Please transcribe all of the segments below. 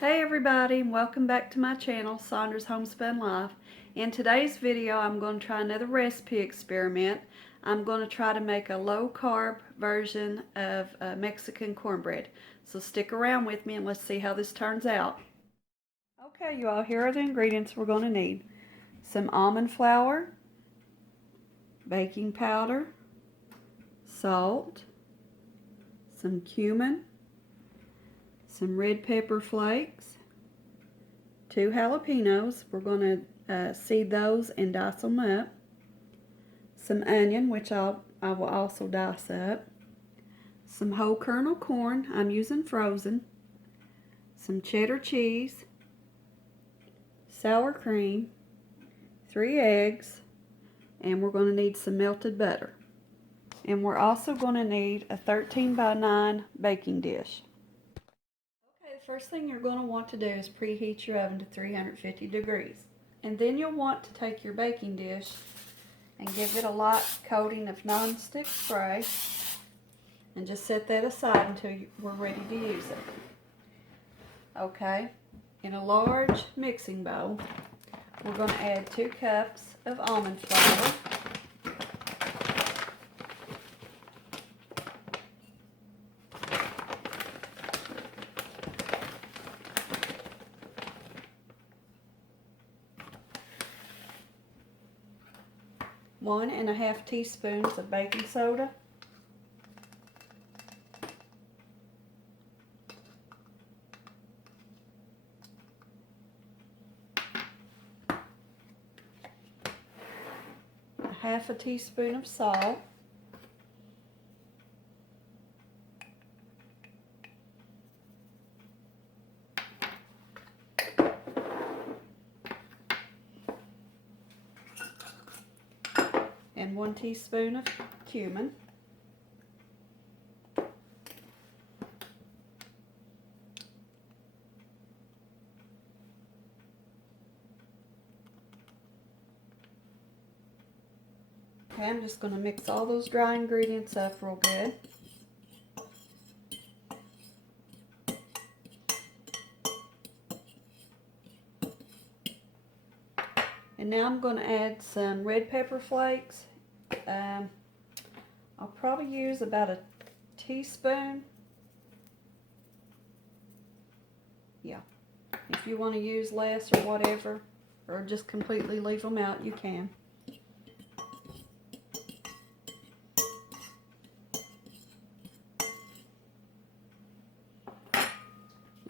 Hey everybody, welcome back to my channel, Sondra's Homespun Life. In today's video, I'm going to try another recipe experiment. I'm going to try to make a low-carb version of Mexican cornbread. So stick around with me and let's see how this turns out. Okay, you all, here are the ingredients we're going to need. Some almond flour, baking powder, salt, some cumin, some red pepper flakes, 2 jalapeños, we're going to seed those and dice them up, some onion, which I will also dice up, some whole kernel corn, I'm using frozen, some cheddar cheese, sour cream, 3 eggs, and we're going to need some melted butter. And we're also going to need a 13 by 9 baking dish. First thing you're going to want to do is preheat your oven to 350 degrees. And then you'll want to take your baking dish and give it a light coating of non-stick spray and just set that aside until we're ready to use it. Okay, in a large mixing bowl, we're going to add 2 cups of almond flour, 1 1/2 teaspoons of baking soda, a 1/2 teaspoon of salt, and 1 teaspoon of cumin. Okay, I'm just going to mix all those dry ingredients up real good. And now I'm going to add some red pepper flakes. I'll probably use about a teaspoon. Yeah, if you want to use less or whatever, or just completely leave them out, you can.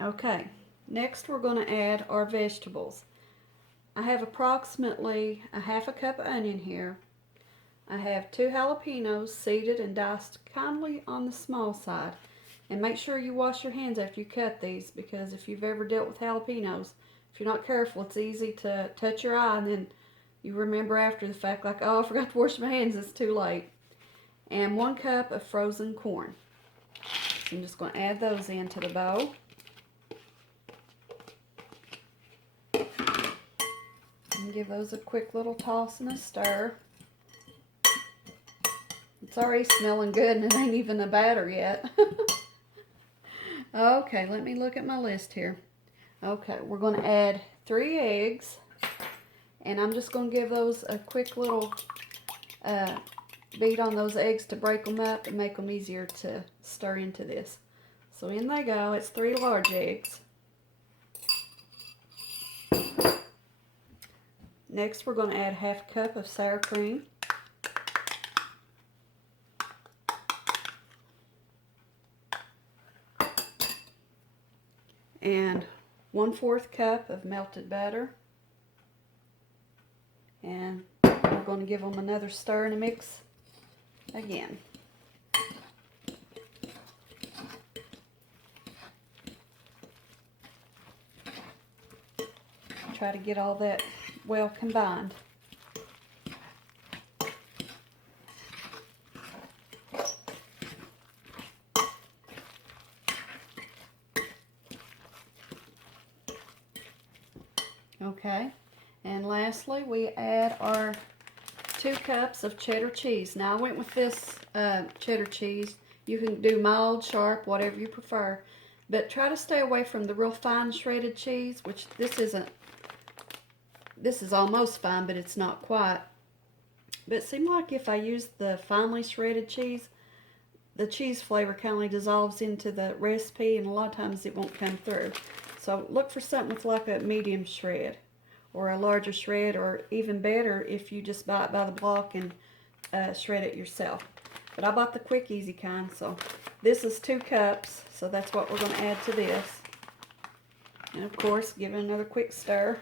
Okay, next we're going to add our vegetables. I have approximately a 1/2 cup of onion here. I have 2 jalapeños seeded and diced kindly on the small side. And make sure you wash your hands after you cut these, because if you've ever dealt with jalapeños, if you're not careful, it's easy to touch your eye and then you remember after the fact like, oh, I forgot to wash my hands, it's too late. And 1 cup of frozen corn. So I'm just going to add those into the bowl. And give those a quick little toss and a stir. It's already smelling good and it ain't even a batter yet. Okay, let me look at my list here. Okay, we're going to add 3 eggs. And I'm just going to give those a quick little beat on those eggs to break them up and make them easier to stir into this. So in they go. It's 3 large eggs. Next, we're going to add 1/2 cup of sour cream. And 1/4 cup of melted butter. And we're going to give them another stir and a mix again. Try to get all that well combined. Okay, and lastly we add our 2 cups of cheddar cheese. Now I went with this cheddar cheese. You can do mild, sharp, whatever you prefer. But try to stay away from the real fine shredded cheese, which this isn't. This is almost fine, but it's not quite. But it seemed like if I use the finely shredded cheese, the cheese flavor kind of dissolves into the recipe, and a lot of times it won't come through. So look for something with like a medium shred or a larger shred, or even better if you just buy it by the block and shred it yourself. But I bought the quick easy kind, so this is 2 cups, so that's what we're going to add to this. And of course, give it another quick stir.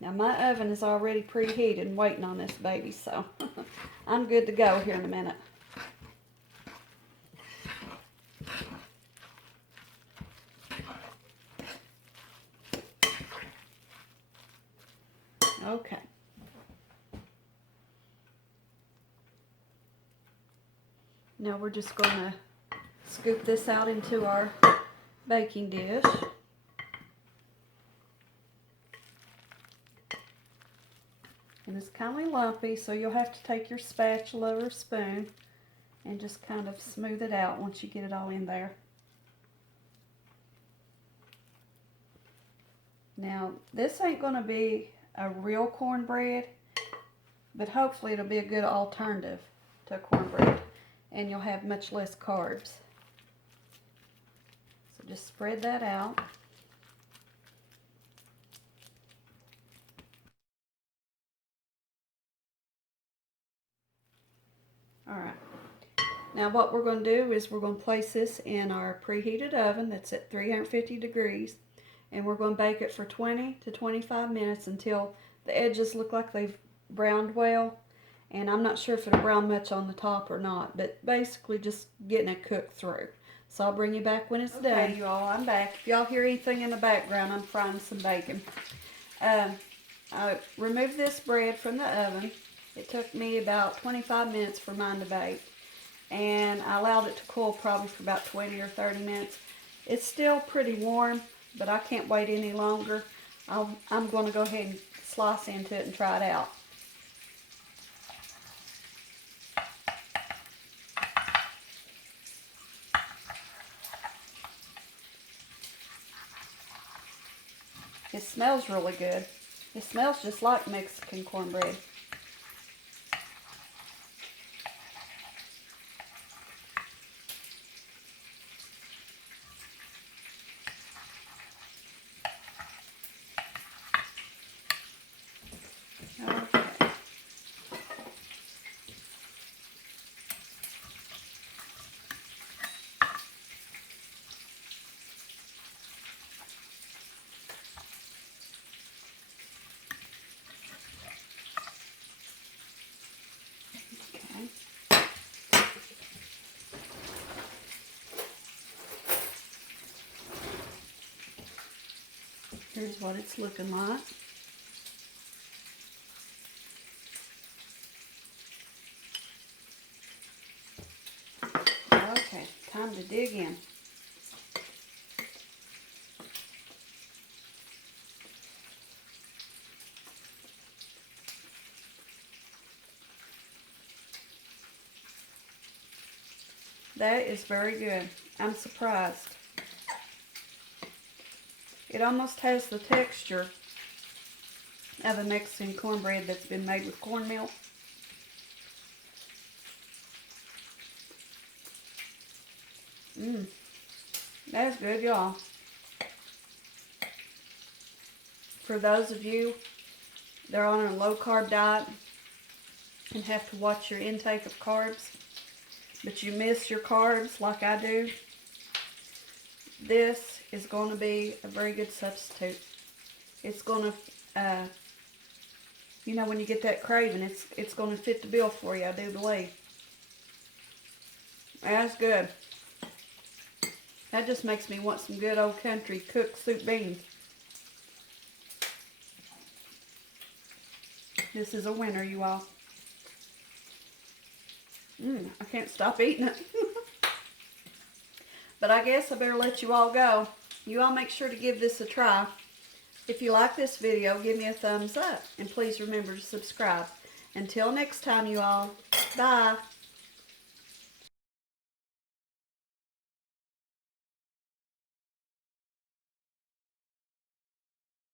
Now my oven is already preheated and waiting on this baby, so I'm good to go here in a minute. Okay. Now we're just going to scoop this out into our baking dish. And it's kind of lumpy, so you'll have to take your spatula or spoon and just kind of smooth it out once you get it all in there. Now, this ain't going to be a real cornbread, but hopefully it'll be a good alternative to cornbread, and you'll have much less carbs. So just spread that out. Alright, now what we're going to do is we're going to place this in our preheated oven that's at 350 degrees, and we're going to bake it for 20 to 25 minutes until the edges look like they've browned well. And I'm not sure if it'll brown much on the top or not, but basically just getting it cooked through. So I'll bring you back when it's done. Okay, you all, I'm back. If y'all hear anything in the background, I'm frying some bacon. I removed this bread from the oven. It took me about 25 minutes for mine to bake, and I allowed it to cool probably for about 20 or 30 minutes. It's still pretty warm, but I can't wait any longer. I'm going to go ahead and slice into it and try it out. It smells really good. It smells just like Mexican cornbread. Here's what it's looking like. Okay, time to dig in. That is very good. I'm surprised. It almost has the texture of a Mexican cornbread that's been made with cornmeal. That's good, y'all. For those of you that are on a low-carb diet and have to watch your intake of carbs, but you miss your carbs like I do, this is going to be a very good substitute. It's going to, you know, when you get that craving, it's going to fit the bill for you, I do believe. That's good. That just makes me want some good old country cooked soup beans. This is a winner, you all. I can't stop eating it. But I guess I better let you all go. You all make sure to give this a try. If you like this video, give me a thumbs up. And please remember to subscribe. Until next time, you all. Bye.